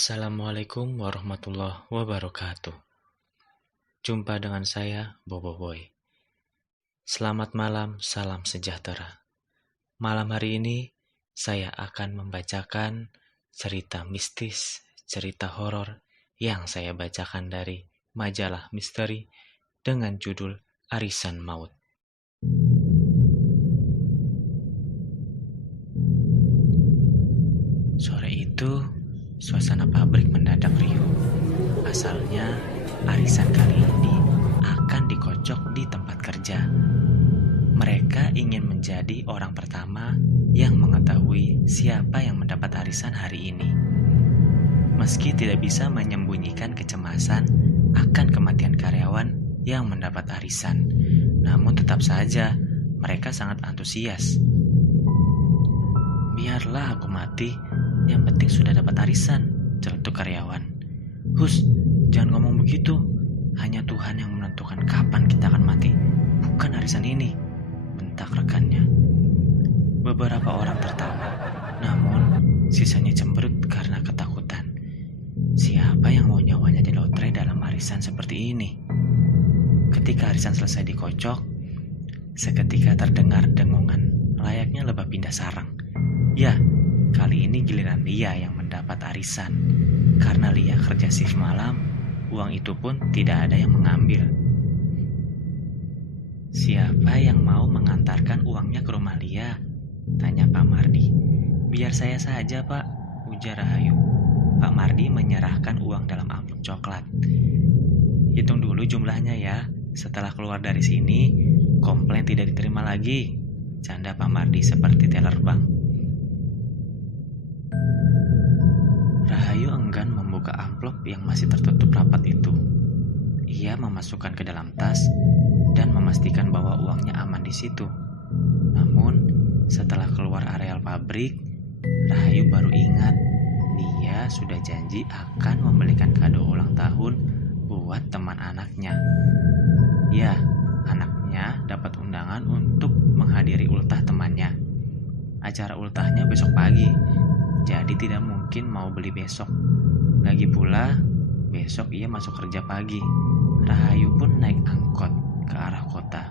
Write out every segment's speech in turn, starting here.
Assalamualaikum warahmatullahi wabarakatuh. Jumpa dengan saya, Bobo Boy. Selamat malam, salam sejahtera. Malam hari ini, saya akan membacakan cerita mistis, cerita horor yang saya bacakan dari majalah misteri dengan judul Arisan Maut. Sore itu, suasana pabrik mendadak riuh. Asalnya, arisan kali ini akan dikocok di tempat kerja. Mereka ingin menjadi orang pertama yang mengetahui siapa yang mendapat arisan hari ini. Meski tidak bisa menyembunyikan kecemasan akan kematian karyawan yang mendapat arisan, namun tetap saja mereka sangat antusias. Biarlah aku mati, yang penting sudah dapat arisan, celetuk karyawan. Hus, jangan ngomong begitu. Hanya Tuhan yang menentukan kapan kita akan mati, bukan arisan ini, bentak rekannya. Beberapa orang tertawa, namun sisanya cemberut karena ketakutan. Siapa yang mau nyawanya di lotre dalam arisan seperti ini? Ketika arisan selesai dikocok, seketika terdengar dengungan layaknya lebah pindah sarang. Ya, kali ini giliran Lia yang mendapat arisan. Karena Lia kerja shift malam, uang itu pun tidak ada yang mengambil. Siapa yang mau mengantarkan uangnya ke rumah Lia? Tanya Pak Mardi. Biar saya saja, Pak, ujar Rahayu. Pak Mardi menyerahkan uang dalam amplop coklat. Hitung dulu jumlahnya ya. Setelah keluar dari sini, komplain tidak diterima lagi. Canda Pak Mardi seperti teller bank. Rahayu enggan membuka amplop yang masih tertutup rapat itu. Ia memasukkan ke dalam tas dan memastikan bahwa uangnya aman di situ. Namun, setelah keluar areal pabrik, Rahayu baru ingat dia sudah janji akan membelikan kado ulang tahun buat teman anaknya. Ya, anaknya dapat undangan untuk menghadiri ultah temannya. Acara ultahnya besok pagi, jadi tidak mungkin mau beli besok. Lagi pula, besok ia masuk kerja pagi. Rahayu pun naik angkot ke arah kota.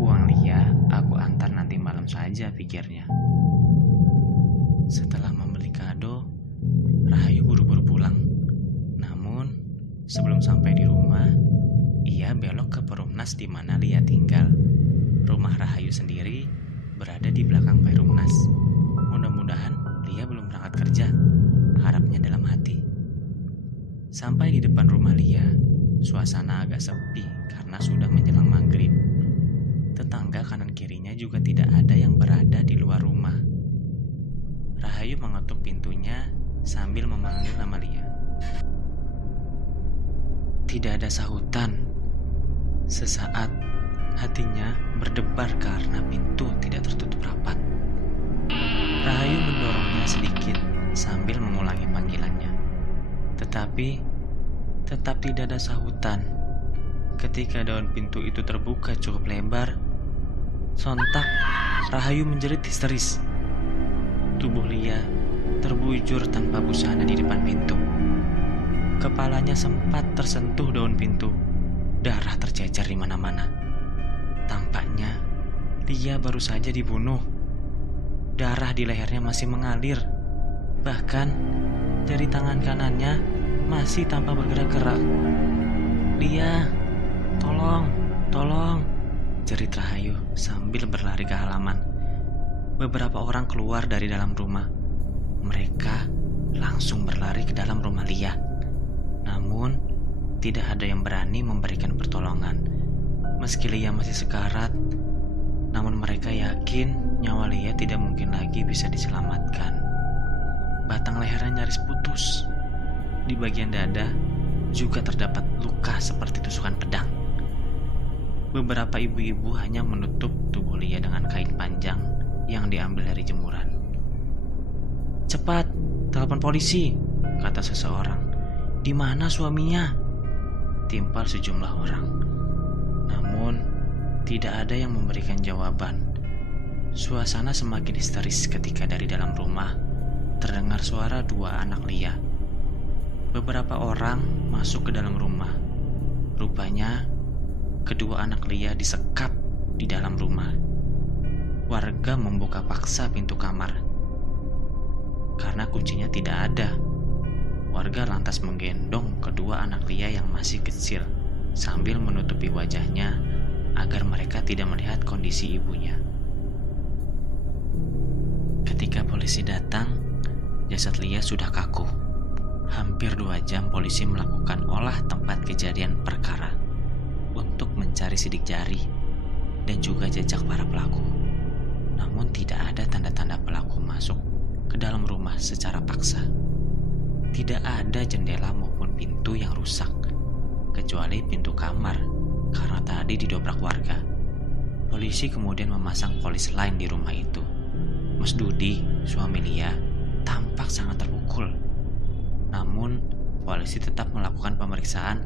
Uang Lia aku antar nanti malam saja, pikirnya. Setelah membeli kado, Rahayu buru-buru pulang. Namun, sebelum sampai di rumah, ia belok ke Perumnas di mana Lia tinggal. Rumah Rahayu sendiri berada di belakang Perumnas. Mudah-mudahan Lia belum berangkat kerja, harapnya dalam hati. Sampai di depan rumah Lia, suasana agak sepi karena sudah menjelang maghrib. Tetangga kanan kirinya juga tidak ada yang berada di luar rumah. Rahayu mengetuk pintunya sambil memanggil nama Lia. Tidak ada sahutan. Sesaat hatinya berdebar karena pintu tidak tertutup rapat. Rahayu mendorongnya sedikit sambil mengulangi panggilannya. Tetapi tetap tidak ada sahutan. Ketika daun pintu itu terbuka cukup lebar, sontak Rahayu menjerit histeris. Tubuh Lia terbujur tanpa busana di depan pintu. Kepalanya sempat tersentuh daun pintu. Darah tercecer di mana-mana. Tampaknya Lia baru saja dibunuh. Darah di lehernya masih mengalir. Bahkan jari tangan kanannya masih tanpa bergerak-gerak. Lia, tolong, jerit Rahayu sambil berlari ke halaman. Beberapa orang keluar dari dalam rumah. Mereka langsung berlari ke dalam rumah Lia. Namun, tidak ada yang berani memberikan pertolongan. Meski Lia masih sekarat, namun mereka yakin nyawa Lia tidak mungkin lagi bisa diselamatkan. Batang lehernya nyaris putus. Di bagian dada juga terdapat luka seperti tusukan pedang. Beberapa ibu-ibu hanya menutup tubuh Lia dengan kain panjang yang diambil dari jemuran. Cepat, telepon polisi, kata seseorang. Di mana suaminya? Timpal sejumlah orang. Namun, tidak ada yang memberikan jawaban. Suasana semakin histeris ketika dari dalam rumah terdengar suara dua anak Lia. Beberapa orang masuk ke dalam rumah. Rupanya, kedua anak Lia disekap di dalam rumah. Warga membuka paksa pintu kamar. Karena kuncinya tidak ada, warga lantas menggendong kedua anak Lia yang masih kecil sambil menutupi wajahnya agar mereka tidak melihat kondisi ibunya. Ketika polisi datang, jasad Lia sudah kaku. Hampir 2 jam polisi melakukan olah tempat kejadian perkara untuk mencari sidik jari dan juga jejak para pelaku. Namun tidak ada tanda-tanda pelaku masuk ke dalam rumah secara paksa. Tidak ada jendela maupun pintu yang rusak, kecuali pintu kamar karena tadi didobrak warga. Polisi kemudian memasang polis lain di rumah itu. Mas Dudi, suami Lia, tampak sangat terpukul. Namun, polisi tetap melakukan pemeriksaan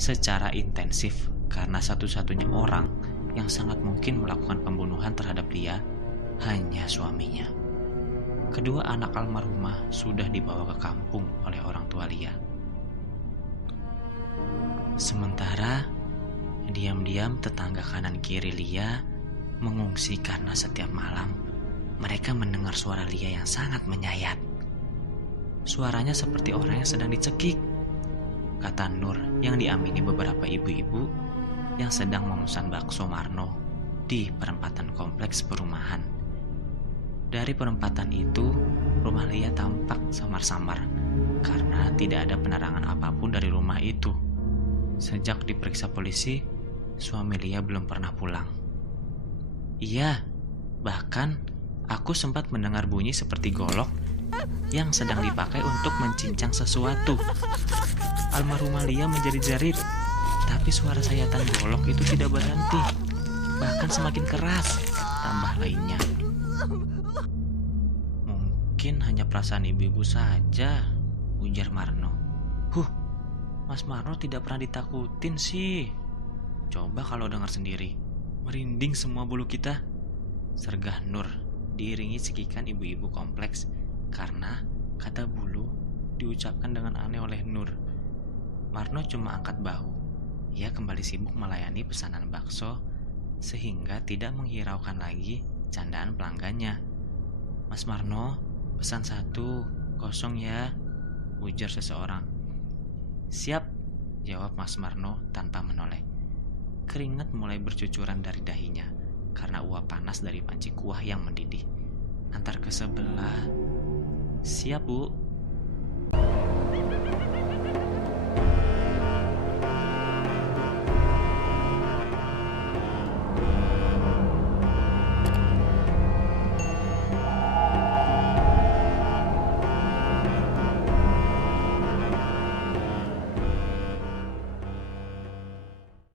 secara intensif karena satu-satunya orang yang sangat mungkin melakukan pembunuhan terhadap Lia hanya suaminya. Kedua anak almarhumah sudah dibawa ke kampung oleh orang tua Lia. Sementara, diam-diam tetangga kanan kiri Lia mengungsi karena setiap malam mereka mendengar suara Lia yang sangat menyayat. Suaranya seperti orang yang sedang dicekik, kata Nur yang diamini beberapa ibu-ibu yang sedang memesan bakso Marno di perempatan kompleks perumahan. Dari perempatan itu, rumah Lia tampak samar-samar karena tidak ada penerangan apapun dari rumah itu. Sejak diperiksa polisi, suami Lia belum pernah pulang. Iya, bahkan aku sempat mendengar bunyi seperti golok yang sedang dipakai untuk mencincang sesuatu. Almarhumah Lia menjerit-jerit, tapi suara sayatan golok itu tidak berhenti, bahkan semakin keras, tambah lainnya. Mungkin hanya perasaan ibu-ibu saja, ujar Marno. Mas Marno tidak pernah ditakutin sih. Coba kalau dengar sendiri, merinding semua bulu kita, sergah Nur, diiringi cekikan ibu-ibu kompleks karena kata bulu diucapkan dengan aneh oleh Nur. Marno cuma angkat bahu. Ia kembali sibuk melayani pesanan bakso sehingga tidak menghiraukan lagi candaan pelanggannya. Mas Marno, pesan 1 kosong ya, ujar seseorang. Siap, jawab Mas Marno tanpa menoleh. Keringat mulai bercucuran dari dahinya karena uap panas dari panci kuah yang mendidih. Antar ke sebelah. Siap, Bu,